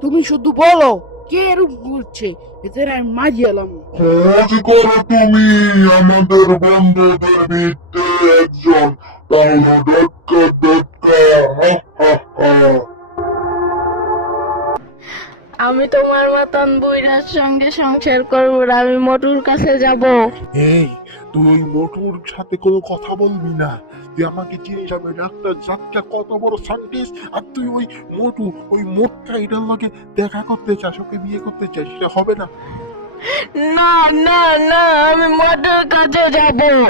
তুমি শুধু বলো কে এরকম বলছে, এদের আমি মারি এলাম। খোঁজ করো তুমি আমাদের বন্ধুদের ভিতরে একজন, তাহলে ডটকা ডটকা। হা হা হা। আমি তোমার মতন বুইড়ার সঙ্গে সংসার করবো না, আমি মোটুর কাছে যাব। এই, তুই মোটুর সাথে কোনো কথা বলবি না। তুই আমাকে চিনিস, আমি ডাক্তার জাক্কা কত বড় সায়েন্টিস্ট, আর তুই ওই মোটু, ওই মোটটা এটার লগে দেখা করতে চাস, ওকে বিয়ে করতে চাস, সেটা হবে না। না না না, আমি মোটুর কাছে যাব।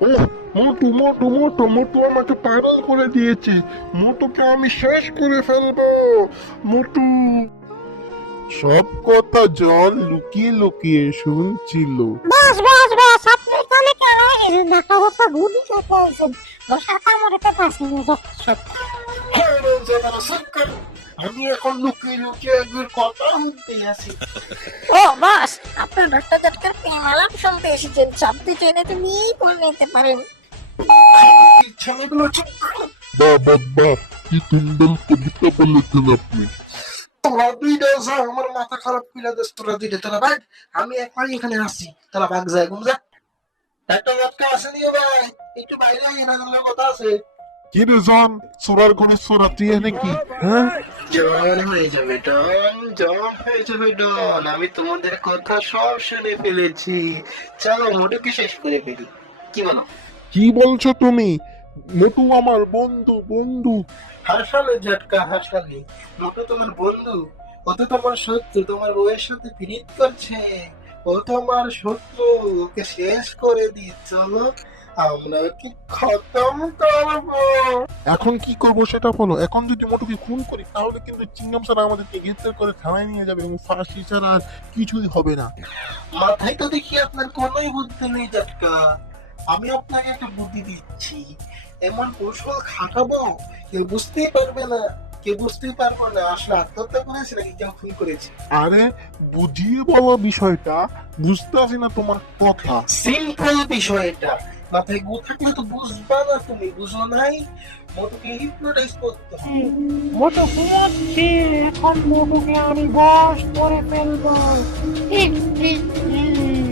ও, মোটু মোটু মোটু মোটু আমাকে পাগল করে দিয়েছে। মোটুকে আমি শেষ করে ফেলবো। মোটু সব কথা জন লুকিয়ে লুকিয়ে শুনছিল। বাস বাস বাস, আপনি এখানে কেন এসেছেন? একটা কথা বুদ্ধি করতে এসেছেন। বসার কামড়েতে পাশে নিয়ে যাচ্ছেন। হ্যাঁ রে, জানালা সব কর। আমি এখন লুকিয়ে লুকিয়ে একবার কথা শুনতে আসি। ও বাস, আপনার ডাক্তার ডাক্তার প্রেমালাপ শুনতে এসেছেন। চাপতে চাইলে তো নিয়েই করে নিতে পারেন। এই ছেলেগুলো চুপ করো। বাবা, কি সুন্দর কবিতা বলেছেন আপনি। তোরা দুইটা যা, আমার মাথা খারাপ করে দিস। তোরা দুইটা তোরা ভাই, আমি একবার এখানে আসি। তোরা ভাগ যায় ঘুম যা। একটা বাচ্চা আসেনি ভাই, একটু বাইরে আয়, না কথা আছে। কি রে জন, সোরার ঘরে সোরা তুই নাকি? হ্যাঁ, জন হয়ে যাবে ডন, জন হয়ে যাবে ডন। আমি তোমাদের কথা সব শুনে ফেলেছি। চলো মোটুকে শেষ করে ফেলি, কি বলো? কি বলছো তুমি? মোটু আমার বন্ধু, বন্ধু। হাসালে ঝটকা হাসালে, মোটু তোমার বন্ধু? ও তো তোমার শত্রু, তোমার বউয়ের সাথে পীড়িত করছে। ও তোমার শত্রু, ওকে শেষ করে দিই। চলো আমরা কি খতম করবো। এখন কি করব সেটা বলো। এখন যদি মোটুকে খুন করি তাহলে কিন্তু চিংগাম স্যার আমাদেরকে গ্রেফতার করে থানায় নিয়ে যাবে এবং ফাঁসি ছাড়া আর কিছুই হবে না। মাথায় তো দেখি আপনার কোনোই বুদ্ধি নেই ঝটকা। আমি আপনাকে একটা বুদ্ধি দিচ্ছি। এমন কৌশল খাটাবো, কেউ বুঝতেই পারবে না। কেউ বুঝতেই পারবে না আসলে আত্মহত্যা করেছে নাকি কেউ খুন করেছে। আরে, বুঝিয়ে বলো বিষয়টা, বুঝতে আসি না তোমার কথা। সিম্পল বিষয় এটা, মাথায় গু থাকলে তো বুঝবা না। তুমি বুঝো নাই, মোটুকে হিপনোটাইজ করতে হবে। মোটু ঘুমাচ্ছে, এখন মোটুকে আমি বশ করে ফেলবো। হিহ, হিহ, হিহ।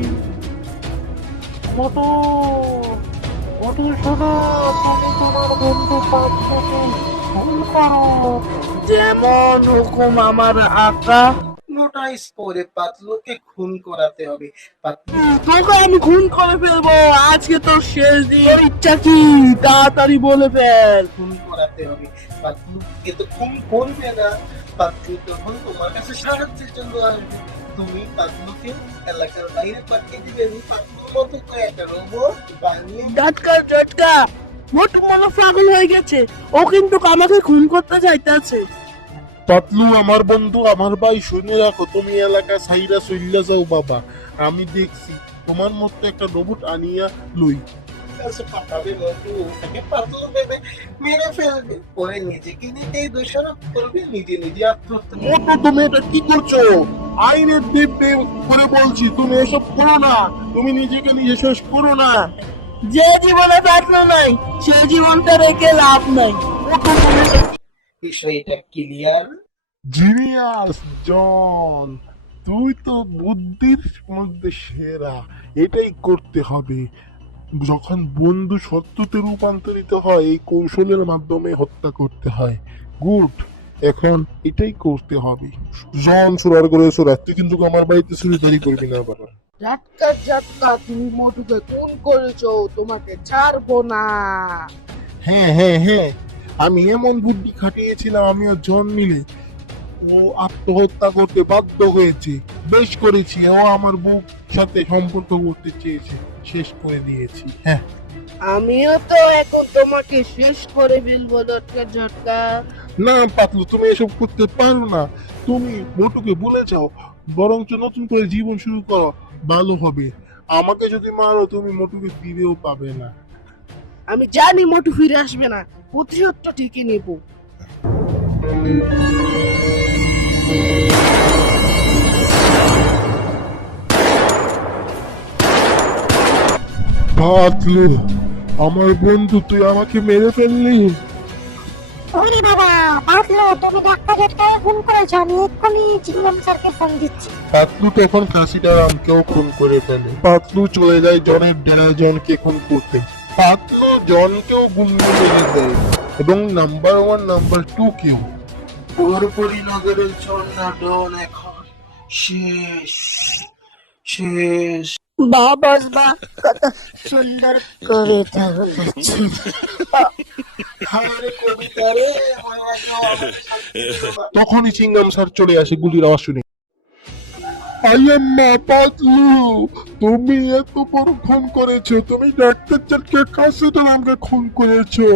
মোটু, মোটু শোনো, তুমি তোমার বন্ধু পাঁচটাকে ভুল করো। যেমন হুকুম আমার আকা। হিপনোটাইজ করে পাতলুকে খুন করাতে হবে। পাতলু তোকে আমি খুন করে ফেলবো, আজকে তোর শেষ দিন। তোর ইচ্ছা কি তাড়াতাড়ি বলে ফেল। খুন করাতে হবে। পাতলুকে তো খুন করবে না, পাতলু তখন তোমার কাছে সাহায্যের জন্য আসবে। তুমি পাতলুকে এলাকার বাইরে পাঠিয়ে দিবে। আমি পাতলুর মতো করে একটা রোবট বানিয়ে ঝটকা ঝটকা, মোটু মনে পাগল হয়ে গেছে। ও কিন্তু আমাকে খুন করতে চাইতেছে। পাতলু আমার বন্ধু, আমার ভাই, শুনে রাখো, তুমি এলাকা সাইরা চইল্লা যাও বাবা। আমি দেখছি তোমার মতো একটা রোবট আনিয়া লই। কাছে পাঠাবে। নয়তো ওটাকে পাতলু ভেবে মেরে ফেলবে। পরে নিজেকে নিজেই দোষারোপ করবে, নিজে নিজে আত্মহত্যা করবে। মোটু, তুমি এটা কি করছো? আইনের দিব্যে করে বলছি, তুমি এসব করো না। তুমি নিজেকে নিজে শেষ করো না। যে জীবনে থাকলো নাই, সে জীবনটা রেখে লাভ নাই। মোটু মনে রাখ- বিষয়টা ক্লিয়ার। জিনিয়াস জন, তুই তো বুদ্ধির মধ্যে সেরা। এটাই করতে হবে। যখন বন্ধু সত্যতে রূপান্তরিত হয়, এই কৌশলের মাধ্যমে হত্যা করতে হয়। গুড, এখন এটাই করতে হবে। জন সুরার করে সুরা, তুই কিন্তু আমার বাড়িতে চুরিদারি করবি না বাবা। ঝটকা ঝটকা, তুমি মোটুকে খুন করেছো, তোমাকে ছাড়বো না। হ্যাঁ হ্যাঁ হ্যাঁ, আমি এমন বুদ্ধি খাটিয়েছিলাম, আমিও জন মিলে। ও আত্মহত্যা করতে বাধ্য হয়েছে। বেশ করেছি, ও আমার বুক সাথে সম্পর্ক করতে চেয়েছে, শেষ করে দিয়েছি। হ্যাঁ, আমিও তো এখন তোমাকে শেষ করে ফেলবো। ঝটকা ঝটকা, না পাতলু, তুমি এসব করতে পারো না। তুমি মোটুকে ভুলে যাও, বরঞ্চ নতুন করে জীবন শুরু করো, ভালো হবে। আমাকে যদি মারো, তুমি মোটুকে ফিরেও পাবে না। আমি জানি মোটু ফিরে আসবে না, প্রতিশোধটা ঠিকই নেব। পাতলু, আমার বন্ধু, তুই আমাকে মেরে ফেললি। ওরে বাবা পাতলু, তুমি ডাক্তারের কাছে ফোন করেছো? আমি এক্ষুনি চিংগাম স্যারকে ফোন দিচ্ছি। পাতলু তখন ফাঁসিটা রামকেও খুন করে ফেলে। পাতলু চলে যায় জনের ডেরায় জনকে খুন করতে। পাতলু জনকেও গুলি লেগে দেয় এবং নাম্বার 1 নাম্বার 2 কেও। পুরোপুরি নগরের ঝর্ণা ডন এখন শেষ শেষ। বাহ বস বাহ, কত সুন্দর কবিতা বলেছো। হায় কবিতা রে, মায়া গো, আমাদের শান্তি দিও না। তখনই চিংগাম স্যার চলে আসে গুলির আওয়াজ শুনে। আইয়াম্মা পাতলু, তুমি এত বড় খুন করেছো, তুমি ডাক্তার চারকে কাছে তো আমাকে খুন করেছো।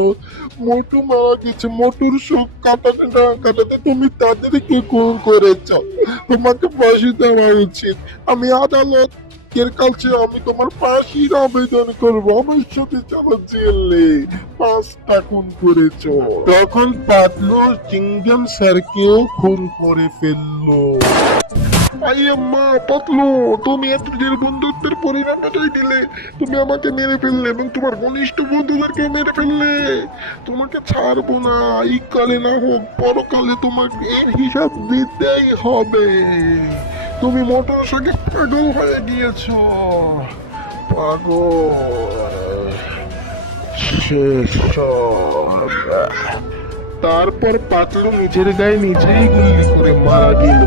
মোটু মারা গেছে, মোটুর শোক কাটাতে না কাটাতে তুমি তাদেরকে খুন করেছো। তোমাকে ফাঁসি দেওয়া উচিত। আমি আদালত এর কাছে আমি তোমার ফাঁসির আবেদন করবো। আমার সাথে চলো জেলে। 5টা খুন করেছো। তখন পাতলু চিংগাম স্যারকেও খুন করে ফেললো। আইয়াম্মা পাতলু, তুমি এতদিনের বন্ধুত্বের পরিণাম এটাই দিলে। তুমি আমাকে মেরে ফেললে এবং তোমার ঘনিষ্ঠ বন্ধুদেরকে মেরে ফেললে। তোমাকে ছাড়বো না, এই কালে না হোক পরকালে তোমাকে এর হিসাব দিতেই হবে। তুমি মোটর সঙ্গে পাগল হয়ে গিয়েছো। পাগল শেষ সব। তারপর পাতলু নিজের গায়ে নিজেই গুলি করে মারা গেল।